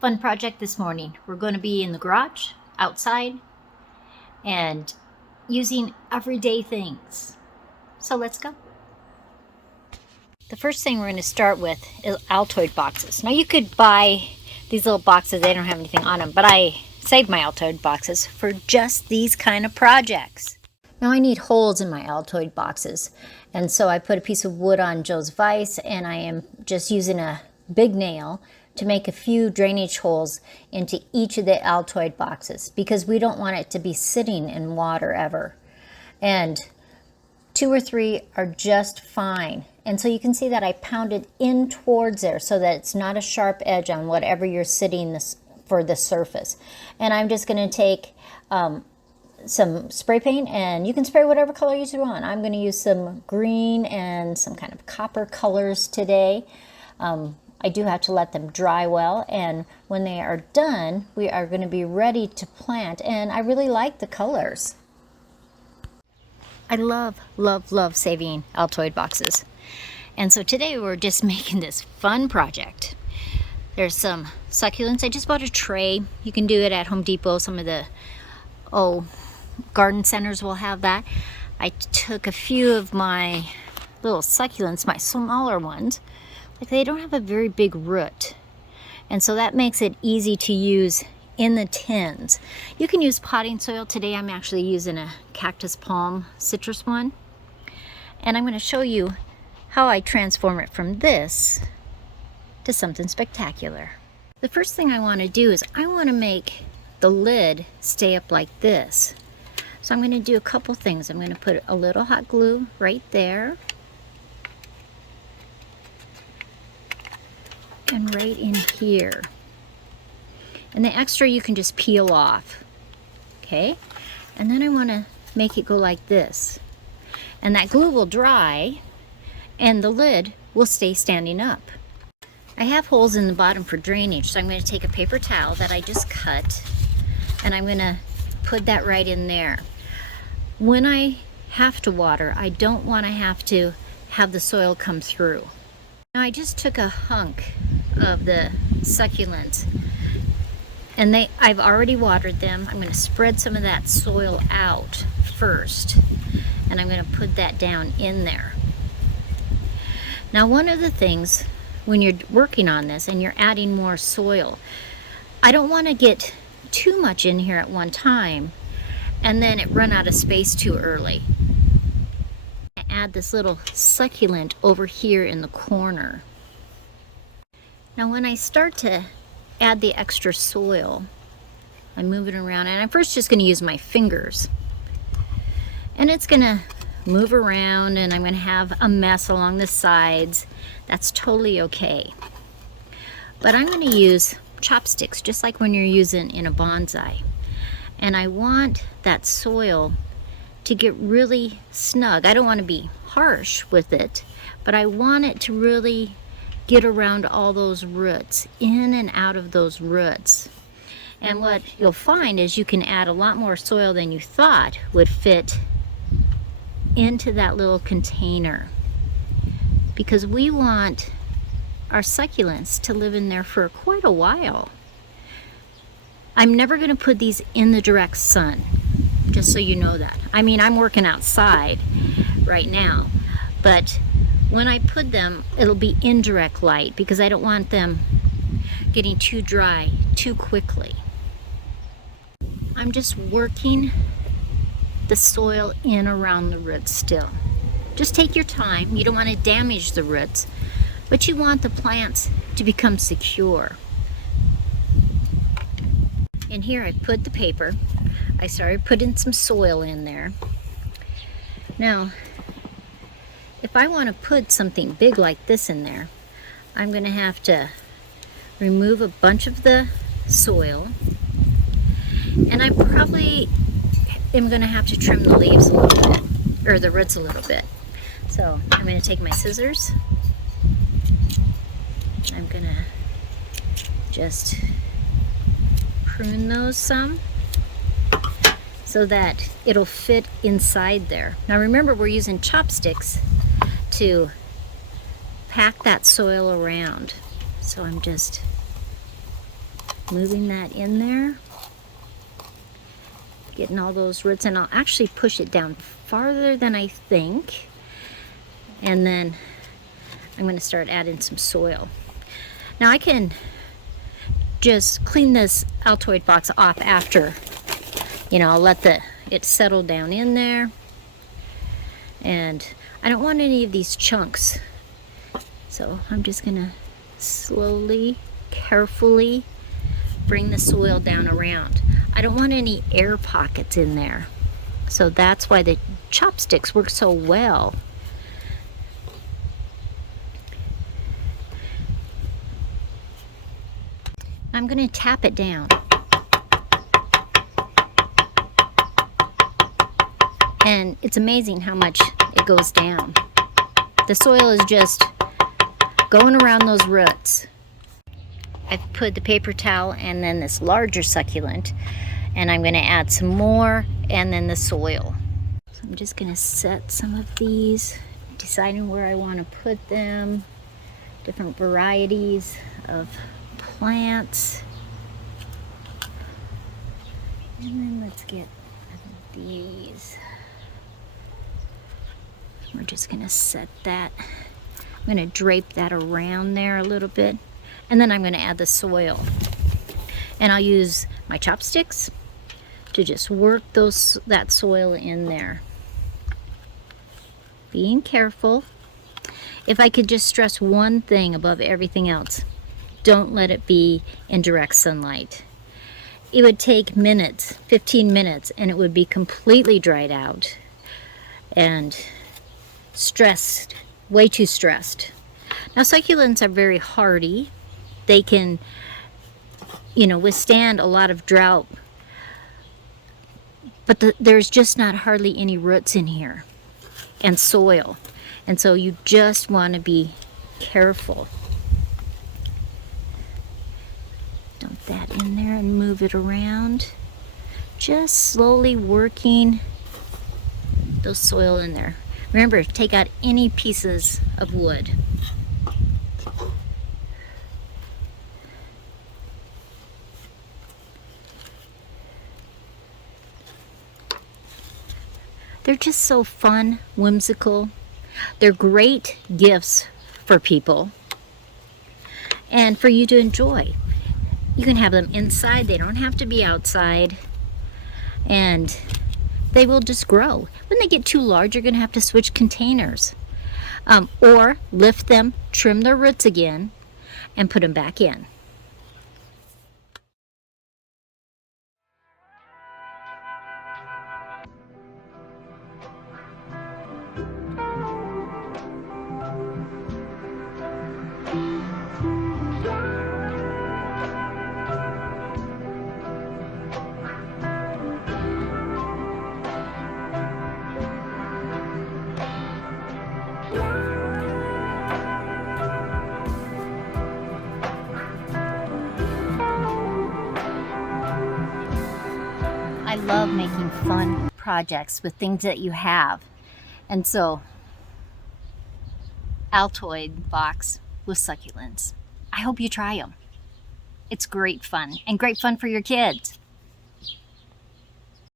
Fun project this morning. We're going to be in the garage, outside, and using everyday things. So let's go. The first thing we're going to start with is Altoid boxes. Now you could buy these little boxes, they don't have anything on them, but I saved my Altoid boxes for just these kind of projects. Now I need holes in my Altoid boxes, and so I put a piece of wood on Joe's vise, and I am just using a big nail to make a few drainage holes into each of the Altoid boxes because we don't want it to be sitting in water ever. And 2 or 3 are just fine. And so you can see that I pounded in towards there so that it's not a sharp edge on whatever you're sitting for the surface. And I'm just going to take some spray paint, and you can spray whatever color you want. I'm going to use some green and some kind of copper colors today. I do have to let them dry well, and when they are done, we are going to be ready to plant, and I really like the colors. I love saving Altoid boxes. And so today we're just making this fun project. There's some succulents. I just bought a tray. You can do it at Home Depot. Some of the garden centers will have that. I took a few of my little succulents, my smaller ones. Like, they don't have a very big root, and so that makes it easy to use in the tins. You can use potting soil. Today I'm actually using a cactus palm citrus one, and I'm going to show you how I transform it from this to something spectacular. The first thing I want to do is I want to make the lid stay up like this. So I'm going to do a couple things. I'm going to put a little hot glue right there, and right in here. And the extra you can just peel off. Okay? And then I want to make it go like this. And that glue will dry, and the lid will stay standing up. I have holes in the bottom for drainage, so I'm going to take a paper towel that I just cut, and I'm going to put that right in there. When I have to water, I don't want to have the soil come through. Now I just took a hunk of the succulents, and I've already watered them. I'm going to spread some of that soil out first, and I'm going to put that down in there. Now, one of the things when you're working on this and you're adding more soil, I don't want to get too much in here at one time and then it run out of space too early. Add this little succulent over here in the corner. Now when I start to add the extra soil, I move it around, and I'm first just going to use my fingers, and it's going to move around, and I'm going to have a mess along the sides. That's totally okay. But I'm going to use chopsticks just like when you're using in a bonsai, and I want that soil to get really snug. I don't want to be harsh with it, but I want it to really get around all those roots, in and out of those roots. And what you'll find is you can add a lot more soil than you thought would fit into that little container, because we want our succulents to live in there for quite a while. I'm never going to put these in the direct sun, just so you know that. I mean, I'm working outside right now, but when I put them, it'll be indirect light because I don't want them getting too dry too quickly. I'm just working the soil in around the roots still. Just take your time. You don't want to damage the roots, but you want the plants to become secure. And here I put the paper. I started putting some soil in there. Now, if I want to put something big like this in there, I'm going to have to remove a bunch of the soil, and I probably am going to have to trim the leaves a little bit, or the roots a little bit. So I'm going to take my scissors. I'm going to just prune those some so that it'll fit inside there. Now remember, we're using chopsticks to pack that soil around. So I'm just moving that in there. Getting all those roots, and I'll actually push it down farther than I think. And then I'm going to start adding some soil. Now I can just clean this Altoid box off after. I'll let it settle down in there. And I don't want any of these chunks. So I'm just going to slowly, carefully bring the soil down around. I don't want any air pockets in there. So that's why the chopsticks work so well. I'm going to tap it down. And it's amazing how much it goes down. The soil is just going around those roots. I've put the paper towel and then this larger succulent, and I'm going to add some more and then the soil. So I'm just going to set some of these, deciding where I want to put them, different varieties of plants. And then let's get these. We're just going to set that. I'm going to drape that around there a little bit. And then I'm going to add the soil. And I'll use my chopsticks to just work that soil in there. Being careful. If I could just stress one thing above everything else, don't let it be in direct sunlight. It would take minutes, 15 minutes, and it would be completely dried out and stressed, way too stressed. Now succulents are very hardy. They can, withstand a lot of drought, but there's just not hardly any roots in here and soil, and so you just want to be careful. Dump that in there and move it around, just slowly working the soil in there. Remember, take out any pieces of wood. They're just so fun, whimsical. They're great gifts for people and for you to enjoy. You can have them inside. They don't have to be outside. And they will just grow. When they get too large, you're going to have to switch containers. Or lift them, trim their roots again, and put them back in. I love making fun projects with things that you have. And so, Altoid box with succulents. I hope you try them. It's great fun, and great fun for your kids.